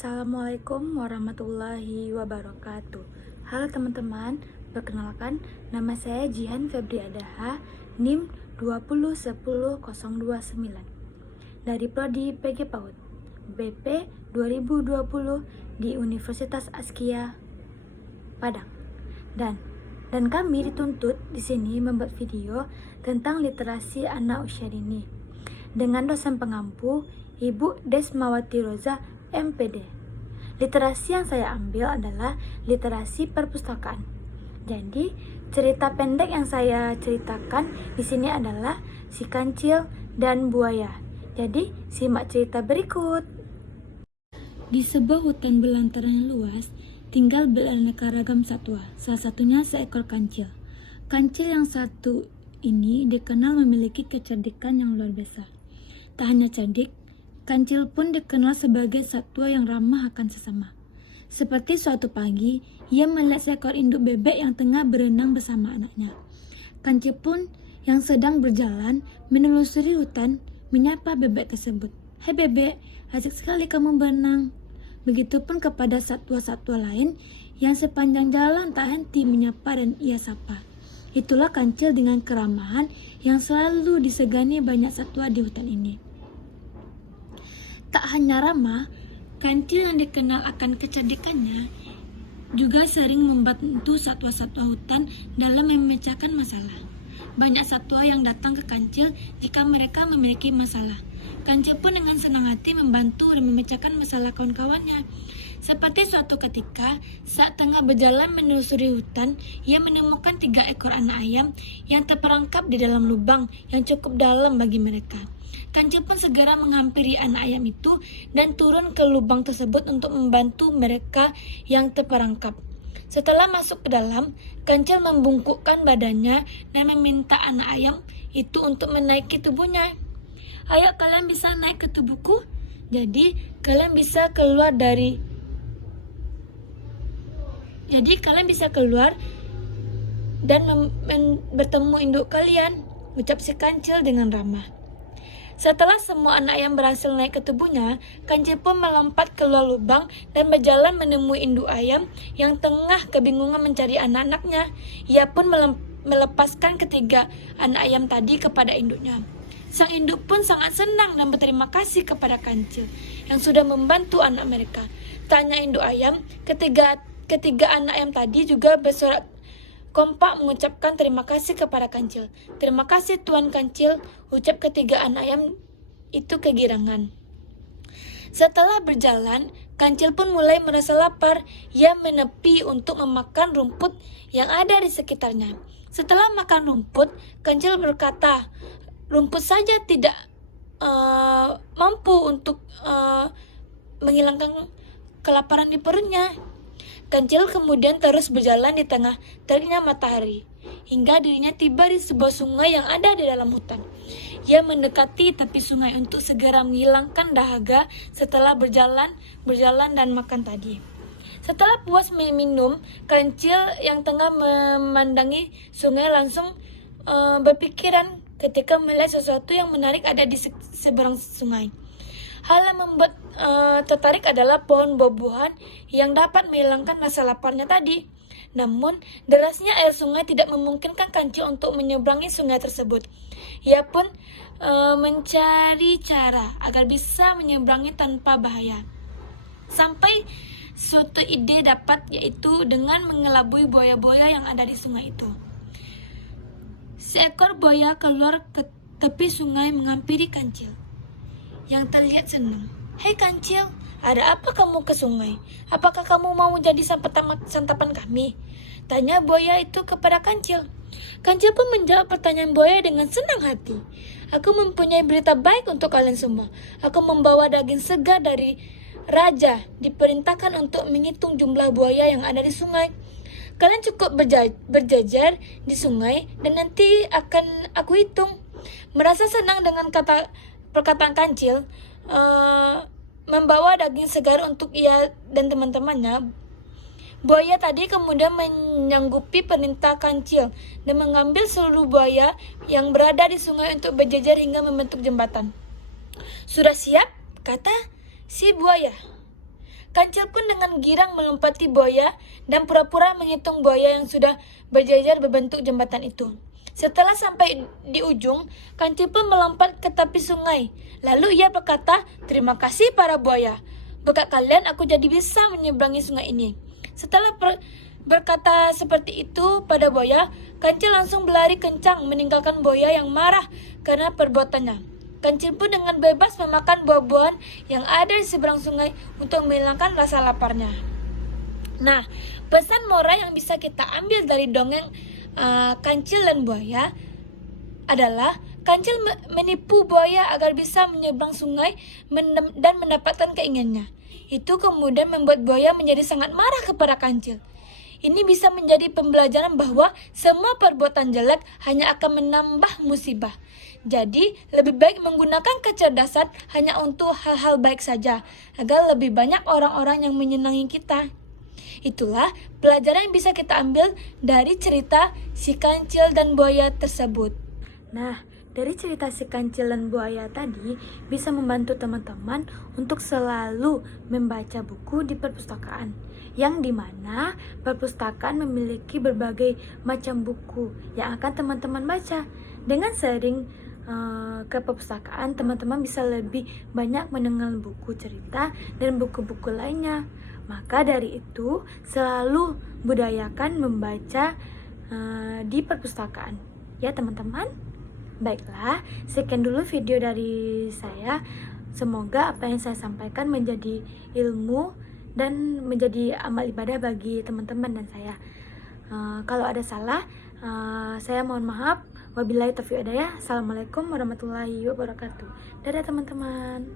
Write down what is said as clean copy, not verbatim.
Assalamualaikum warahmatullahi wabarakatuh. Halo teman-teman, perkenalkan nama saya Jihan Febri Adaha, NIM 2010029 dari Prodi PG PAUD, BP 2020 di Universitas Askia Padang. Dan kami dituntut di sini membuat video tentang literasi anak usia dini dengan dosen pengampu Ibu Desmawati Roza MPD. Literasi yang saya ambil adalah literasi perpustakaan. Jadi, cerita pendek yang saya ceritakan di sini adalah Si Kancil dan Buaya. Jadi, simak cerita berikut. Di sebuah hutan belantara yang luas, tinggal beraneka ragam satwa, salah satunya seekor kancil. Kancil yang satu ini dikenal memiliki kecerdikan yang luar biasa. Tak hanya cerdik, kancil pun dikenal sebagai satwa yang ramah akan sesama. Seperti suatu pagi, ia melihat seekor induk bebek yang tengah berenang bersama anaknya. Kancil pun yang sedang berjalan menelusuri hutan menyapa bebek tersebut. "Hai bebek, asik sekali kamu berenang." Begitupun kepada satwa-satwa lain yang sepanjang jalan tak henti menyapa dan ia sapa. Itulah kancil dengan keramahan yang selalu disegani banyak satwa di hutan ini. Tak hanya ramah, kancil yang dikenal akan kecerdikannya juga sering membantu satwa-satwa hutan dalam memecahkan masalah. Banyak satwa yang datang ke kancil jika mereka memiliki masalah. Kancil pun dengan senang hati membantu dan memecahkan masalah kawan-kawannya. Seperti suatu ketika, saat tengah berjalan menelusuri hutan, ia menemukan 3 ekor anak ayam yang terperangkap di dalam lubang yang cukup dalam bagi mereka. Kancil pun segera menghampiri anak ayam itu dan turun ke lubang tersebut untuk membantu mereka yang terperangkap. Setelah masuk ke dalam, kancil membungkukkan badannya dan meminta anak ayam itu untuk menaiki tubuhnya. "Ayo kalian bisa naik ke tubuhku, jadi kalian bisa keluar dan bertemu induk kalian," ucap si kancil dengan ramah. Setelah semua anak ayam berhasil naik ke tubuhnya, kancil pun melompat keluar lubang dan berjalan menemui induk ayam yang tengah kebingungan mencari anak-anaknya. Ia pun melepaskan ketiga anak ayam tadi kepada induknya. Sang induk pun sangat senang dan berterima kasih kepada kancil yang sudah membantu anak mereka. Tak hanya induk ayam, ketiga anak ayam tadi juga bersorak kompak mengucapkan terima kasih kepada kancil. "Terima kasih Tuan Kancil," ucap ketiga anak ayam itu kegirangan. Setelah berjalan, kancil pun mulai merasa lapar. Ia menepi untuk memakan rumput yang ada di sekitarnya. Setelah makan rumput, kancil berkata, rumput saja tidak mampu untuk menghilangkan kelaparan di perutnya. Kancil kemudian terus berjalan di tengah teriknya matahari, hingga dirinya tiba di sebuah sungai yang ada di dalam hutan. Ia mendekati tepi sungai untuk segera menghilangkan dahaga setelah berjalan dan makan tadi. Setelah puas minum, kancil yang tengah memandangi sungai langsung berpikiran ketika melihat sesuatu yang menarik ada di seberang sungai. Hal yang membuat tertarik adalah pohon buah-buahan yang dapat menghilangkan rasa laparnya tadi. Namun, derasnya air sungai tidak memungkinkan kancil untuk menyeberangi sungai tersebut. Ia pun mencari cara agar bisa menyeberangi tanpa bahaya. Sampai suatu ide dapat, yaitu dengan mengelabui buaya-buaya yang ada di sungai itu. Seekor buaya keluar ke tepi sungai menghampiri kancil yang terlihat senang. "Hei kancil, ada apa kamu ke sungai? Apakah kamu mau jadi santapan kami?" tanya buaya itu kepada kancil. Kancil pun menjawab pertanyaan buaya dengan senang hati. "Aku mempunyai berita baik untuk kalian semua. Aku membawa daging segar dari raja, diperintahkan untuk menghitung jumlah buaya yang ada di sungai. Kalian cukup berjajar di sungai dan nanti akan aku hitung." Merasa senang dengan perkataan kancil membawa daging segar untuk ia dan teman-temannya, buaya tadi kemudian menyanggupi perintah kancil dan mengambil seluruh buaya yang berada di sungai untuk berjejer hingga membentuk jembatan. "Sudah siap?" kata si buaya. Kancil pun dengan girang melompati buaya dan pura-pura menghitung buaya yang sudah berjajar berbentuk jembatan itu. Setelah sampai di ujung, Kancil pun melompat ke tepi sungai. Lalu ia berkata, "Terima kasih para buaya. Berkat kalian aku jadi bisa menyeberangi sungai ini." Setelah berkata seperti itu pada buaya, Kancil langsung berlari kencang meninggalkan buaya yang marah karena perbuatannya. Kancil pun dengan bebas memakan buah-buahan yang ada di seberang sungai untuk menghilangkan rasa laparnya. Nah, pesan moral yang bisa kita ambil dari dongeng Kancil dan Buaya adalah Kancil menipu buaya agar bisa menyeberang sungai dan mendapatkan keinginannya. Itu kemudian membuat buaya menjadi sangat marah kepada Kancil. Ini bisa menjadi pembelajaran bahwa semua perbuatan jelek hanya akan menambah musibah. Jadi, lebih baik menggunakan kecerdasan hanya untuk hal-hal baik saja, agar lebih banyak orang-orang yang menyenangi kita. Itulah pelajaran yang bisa kita ambil dari cerita si Kancil dan Buaya tersebut. Nah, dari cerita si Kancil dan Buaya tadi bisa membantu teman-teman untuk selalu membaca buku di perpustakaan, yang dimana perpustakaan memiliki berbagai macam buku yang akan teman-teman baca. Dengan sering ke perpustakaan, teman-teman bisa lebih banyak mengenal buku cerita dan buku-buku lainnya. Maka dari itu, selalu budayakan membaca di perpustakaan. Ya teman-teman. Baiklah, sekian dulu video dari saya. Semoga apa yang saya sampaikan menjadi ilmu dan menjadi amal ibadah bagi teman-teman dan saya. Kalau ada salah, saya mohon maaf. Wabillahi taufiq hidayah. Assalamualaikum warahmatullahi wabarakatuh. Dadah teman-teman.